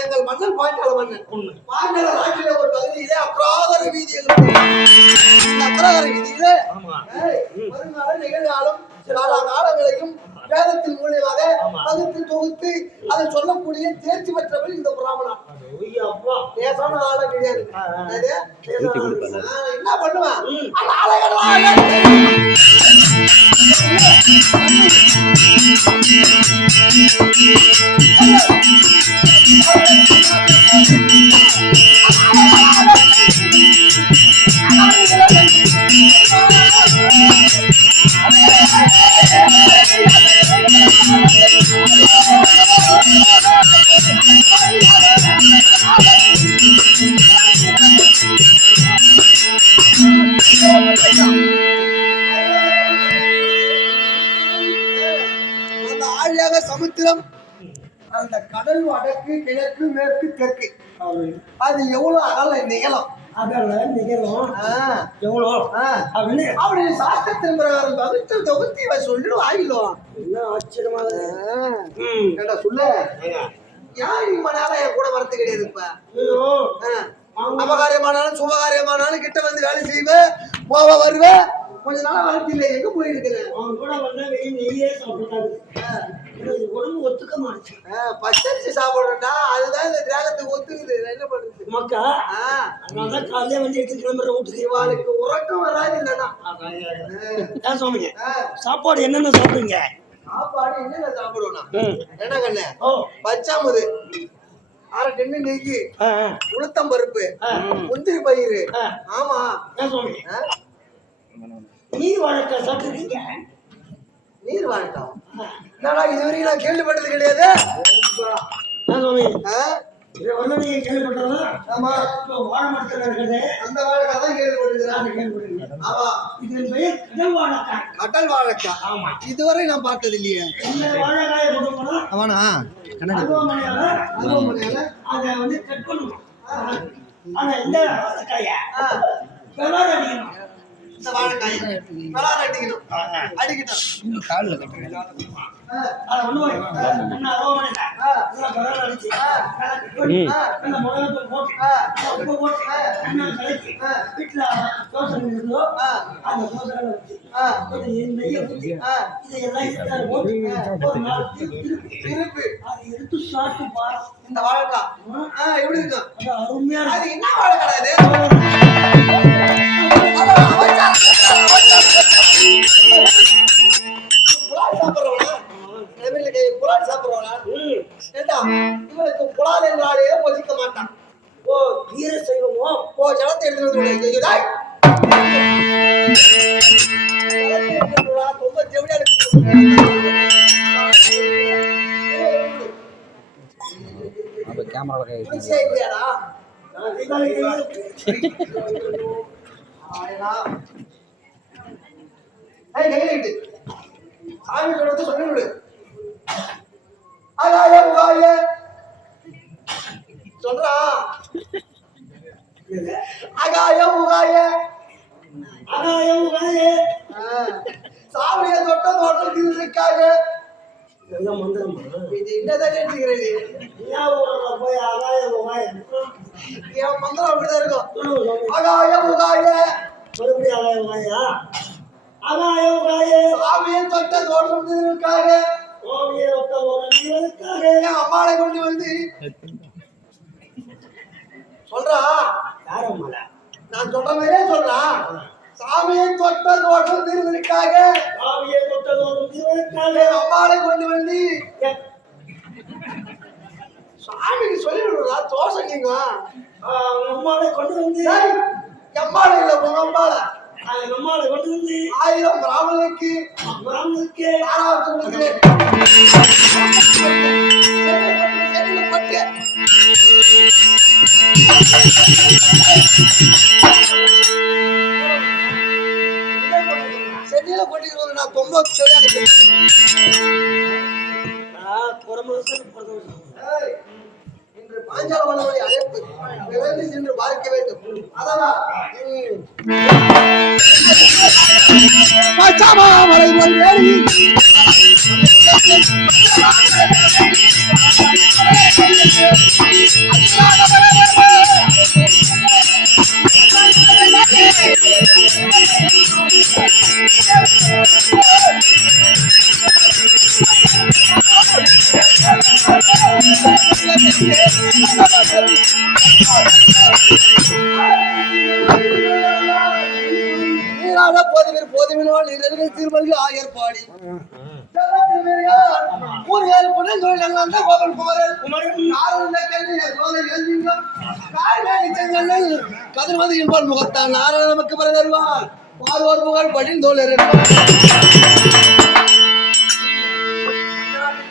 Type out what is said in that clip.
எங்கள் மன்னன் பாஞ்சால மன்னன். பாஞ்சால நாட்டிலே ஒரு பகுதியிலே அப்ராதர வீதி அப்ராதர வீதியிலே வருங்கால நிகழ்காலம் கால காலங்களையும் வேதத்தின் மூலியமாக ஆமா. பகுத்து தொகுத்து அதை சொல்லக்கூடிய தேர்ச்சி பெற்றவள் இந்த அப்பா. லேசான ஆள கிடையாது என்ன பண்ணுவேன். ஆழியாக சமுத்திரம் அந்த கடல் வடக்கு கிழக்கு மேற்கு தெற்கு. அது எவ்வளவு அகல நிகழும்? அதெல்லாம் நிகழும். ஆ, எவ்வளோ? ஆ. அப்படின்னு அப்படி சாஸ்திரத்தின் பிரகாரம் தொகுத்து இவன் சொல்லிடும் ஆகிடும் என்ன ஆச்சரியமா சொல்ல. யார் இம்ம நேரம் என் கூட வரது கிடையாது இப்ப. அபகாரியமானாலும் சுபகாரியமானாலும் கிட்ட வந்து வேலை செய்வேன் போவ வருவேன். கொஞ்ச நாளா வளர்ச்சி இல்லை எங்க போயிருக்கிறேன் அவன் கூட வந்தா வெறும் நெய்யே சாப்பிட்டாரு. உடம்பு ஒத்துக்க மாட்டுச்சு. பச்சரிசி சாப்பிடுறேன்டா அதுதான் இந்த தியாகத்துக்கு ஒத்துக்குது. என்ன பண்றது மக்கா, அதனாலதான் காலையிலே வண்டி எடுத்து கிளம்புற வீட்டுக்கு. இவாளுக்கு உறக்கம் வராது இல்லைன்னா சுவாமிங்க? சாப்பாடு என்னென்ன சாப்பிடுங்க சாப்பாடு என்னென்ன சாப்பிடுவேன் என்ன கண்ணு? பச்சாமுது. அரை டென்னு ஆ, உளுத்தம் பருப்பு. முந்திரி பயிறு. ஆமா. ஏன் சுவாமி நீர் வாழைக்காய் சாப்பிட்டுருக்கீங்க நீர் வாழ்க்கா? என்னடா இதுவரையும் நான் கேள்விப்பட்டது கிடையாது? சுவாமி. ஆ, இதை வந்து நீங்க கேள்விப்பட்டதா ஆமா. இப்போ வாழை மரத்தில் இருக்குது அந்த வாழைக்கா தான் கேள்விப்பட்டிருக்கிறேன். ஆமா. இதன் பெயர் கடல் வாழைக்காய். கடல் வாழைக்கா ஆமா. இதுவரை நான் பார்த்தது இல்லையே இந்த வாழைக்காயை போனா அவனா? அருவாமனையால அருவமனையால அதை வந்து கட் பண்ணணும் ஆனா இந்த வாழைக்காயை அடிக்கணும் இந்த வாழைக்காய். விளாட அடிக்கணும் அடிக்கட்டும். ஆ, அதை பண்ணுவாங்க என்ன அருவாமனையில ஆ, நல்லா வெள்ளாட அடிச்சு. ஆ. நல்லா ஓ ஜலத்தை எடுத்துட்டு வந்து. ஐயோ, ரொம்ப ஜெவடியா இருக்கு. அப்போ கேமராவில் கை குளிச்சியா அகாய உகாய ஆகாயம் உகாயே. சாமியை தொட்ட தோட்டத்தில் இருக்காங்க இதெல்லாம் மந்திரமா? இது என்னதான் எடுத்துக்கிறேன் போய் ஆகாயம் உகாயம்? என் மந்திரம் அப்படிதான் இருக்கும். அகாய உகாய மறுபடியும் ஆகாயம் உகாயா? ஆகாயம் உகாயே. சாமியை தொட்ட தோட்டத்தில் இருக்காங்க அம்மாளை கொண்டு வந்து சொல்றா யார்? நான் சொல்ற மாதிரியே சொல்றா சாமியை தொட்ட தோட்டம் திருவிற்காக சுவாமியே தொட்ட நீவனுக்காக. என் அம்மாளை கொண்டு வந்து ஏ, சாமிக்கு சொல்லி விடுறா தோசை நீங்க. அம்மாவை கொண்டு வந்து. எம்மாளை இல்ல உங்க அம்மாவை. கொண்டு வந்து. ஆயிரம் பிராமணனுக்கு. பிராமணனுக்கு. தாராவத்து கொடுக்கிறேன் செடியில போட்டுக்கிறது நான் பிறந்தவன். ஏய், இன்று பாஞ்சால மன்னனுடைய அழைப்பு விரைந்து சென்று பார்க்க வேண்டும். அதவா நீராட போதுவீர் போதுவினால் நீரர்கள் திருமல்கு ஆயர்பாடி ஊர்கள் புனல் தொழில் அந்த கோபன் குமரன். நாரந்த கல்வி என்பால் முகத்தான். நாராயண நமக்கு பிறகு வருவான் ஒரு புகழ் படின் தோழர்